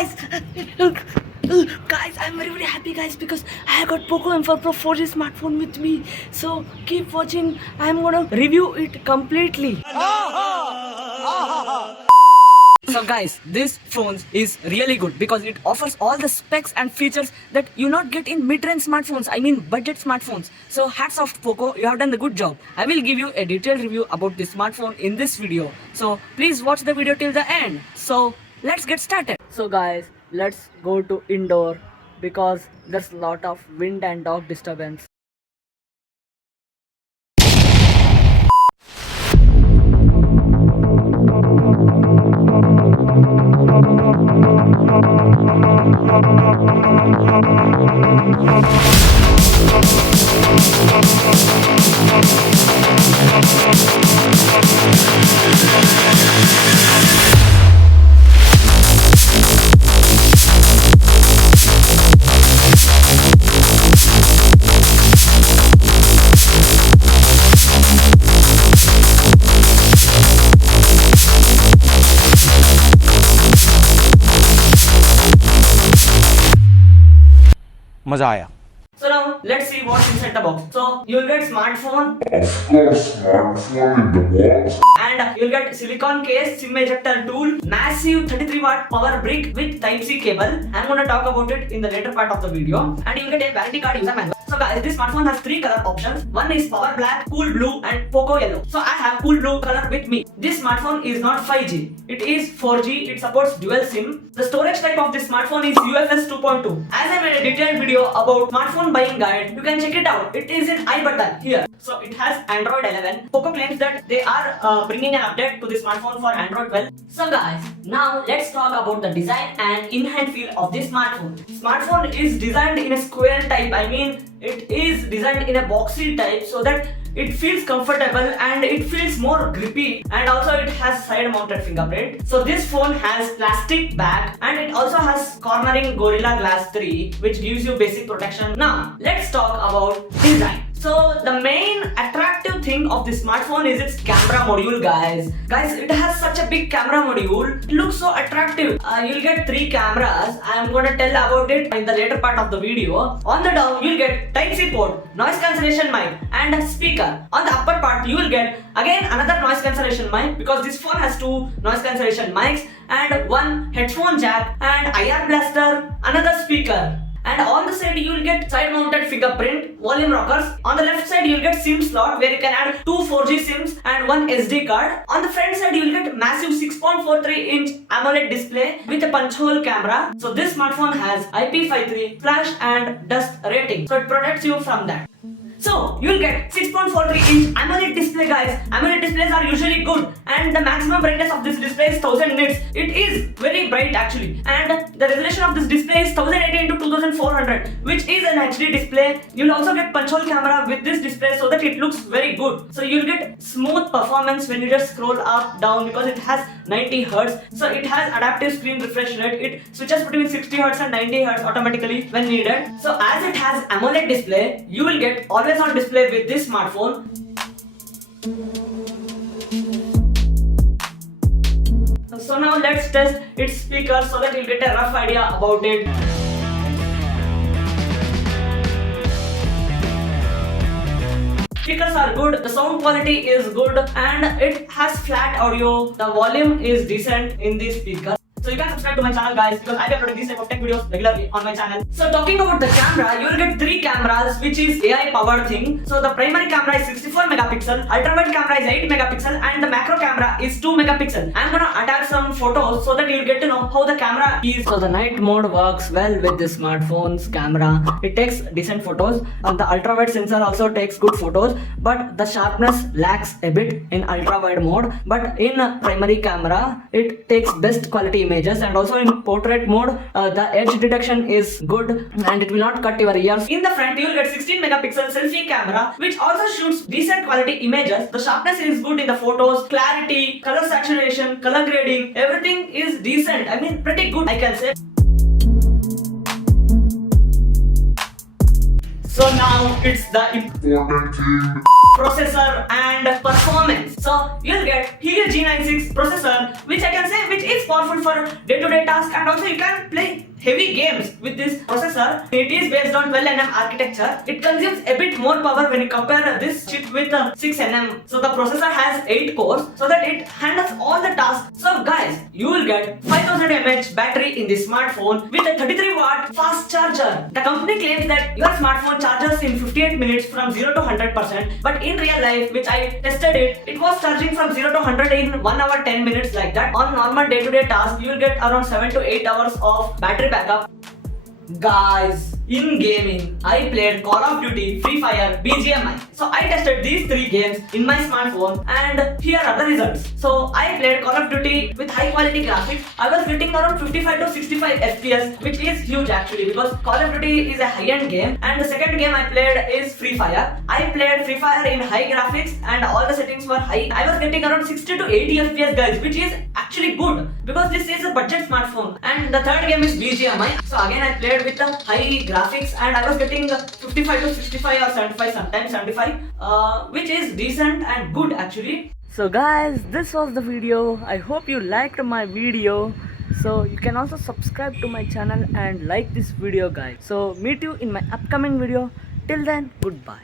guys, guys, I'm very happy, guys, because I got Poco M4 Pro 4G smartphone with me. So keep watching. I'm gonna review it completely. So guys, this phone is really good because it offers all the specs and features that you not get in mid-range smartphones, I mean budget smartphones. So hats off to Poco, you have done the good job. I will give you a detailed review about this smartphone in this video. So please watch the video till the end. So let's get started. So guys, let's go to indoor because there's a lot of wind and dog disturbance. मजा आया. So now let's see what's inside the box. So you'll get smartphone, Of course, smartphone in the box. and you'll get silicone case, SIM ejector tool, massive 33-watt power brick with Type-C cable. I'm gonna talk about it in the later part of the video. And you'll get a warranty card, user manual. So guys, this smartphone has 3 color options. One is power black, cool blue, and Poco yellow. So I have cool blue color with me. This smartphone is not 5G. It is 4G. It supports dual SIM. The storage type of this smartphone is UFS 2.2. As I made a detailed video about smartphone buying guide, you can check it out. It is in I button here. So it has Android 11. Poco claims that they are bringing an update to the smartphone for Android 12. So guys, now let's talk about the design and in-hand feel of this smartphone. Smartphone is designed in a square type. I mean, it is designed in a boxy type so that it feels comfortable and it feels more grippy, and also it has side mounted fingerprint. So this phone has plastic back and it also has cornering Gorilla Glass 3 which gives you basic protection. Now let's talk about design. So the main attractive thing of this smartphone is its camera module, guys. Guys, it has such a big camera module. It looks so attractive. You'll get 3 cameras. I'm gonna tell about it in the later part of the video. On the down, you'll get Type-C port, noise cancellation mic, and a speaker. On the upper part, you will get again another noise cancellation mic because this phone has 2 noise cancellation mics and 1 headphone jack and IR blaster, another speaker. And on the side you will get side mounted fingerprint, volume rockers. On the left side you will get SIM slot where you can add 2 4G SIMs and 1 SD card. On the front side you will get massive 6.43-inch AMOLED display with a punch hole camera. So this smartphone has IP53 flash and dust rating. So it protects you from that. So you'll get 6.43-inch AMOLED display, guys. AMOLED displays are usually good and the maximum brightness of this display is 1000 nits. It is very bright actually, and the resolution of this display is 1080 into 2400, which is an HD display. You'll also get punch hole camera with this display so that it looks very good. So you'll get smooth performance when you just scroll up down because it has 90 Hz. So it has adaptive screen refresh rate. It switches between 60 Hz and 90 Hz automatically when needed. So as it has AMOLED display, you will get always on display with this smartphone. So now let's test its speakers so that you'll get a rough idea about it. Speakers are good, the sound quality is good, and it has flat audio. The volume is decent in this speaker. So you can subscribe to my channel, guys, because I will upload these type of tech videos regularly on my channel. So talking about the camera, you will get 3 cameras which is AI powered thing. So the primary camera is 64 megapixel, ultrawide camera is 8 megapixel, and the macro camera is 2 megapixel. I'm gonna attach some photos so that you'll get to know how the camera is. So the night mode works well with this smartphone's camera. It takes decent photos, and the ultrawide sensor also takes good photos, but the sharpness lacks a bit in ultrawide mode. But in primary camera, it takes best quality images, and also in portrait mode the edge detection is good and it will not cut your ears. In the front you will get 16 megapixel selfie camera which also shoots decent quality images. The sharpness is good in the photos, clarity, color saturation, color grading, everything is decent. I mean pretty good, I can say. So now it's the Important thing. processor and performance. So you'll get Helio G96 processor, which I can say which is powerful for day-to-day tasks, and also you can play heavy games with this processor. It is based on 12nm architecture. It consumes a bit more power when you compare this chip with 6nm. So the processor has 8 cores so that it handles all the tasks. So guys, you will get 5000 mAh battery in this smartphone with a 33 watt fast charger. The company claims that your smartphone charges in 58 minutes from 0 to 100%, but in real life, which I tested it was charging from 0 to 100 in 1 hour 10 minutes like that. On normal day-to-day tasks, you will get around 7 to 8 hours of battery backup. Guys, in gaming, I played Call of Duty, Free Fire, BGMI. So I tested these 3 games in my smartphone, and here are the results. So I played Call of Duty with high quality graphics. I was getting around 55 to 65 FPS, which is huge actually, because Call of Duty is a high-end game. And the second game I played is Free Fire. I played Free Fire in high graphics and all the settings were high. I was getting around 60 to 80 FPS guys, which is actually good because this is a budget smartphone. And the third game is BGMI. So again I played with the high graphics and I was getting 55 to 65 or 75, sometimes 75, which is decent and good actually. So guys, this was the video. I hope you liked my video. So you can also subscribe to my channel and like this video guys. So meet you in my upcoming video. Till then, goodbye.